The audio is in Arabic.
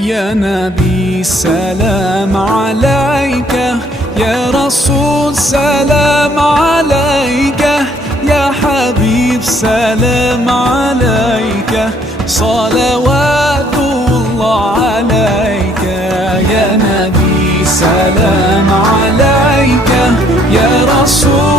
يا نبي سلام عليك، يا رسول سلام عليك، يا حبيب سلام عليك، صلوات الله عليك. يا نبي سلام عليك، يا رسول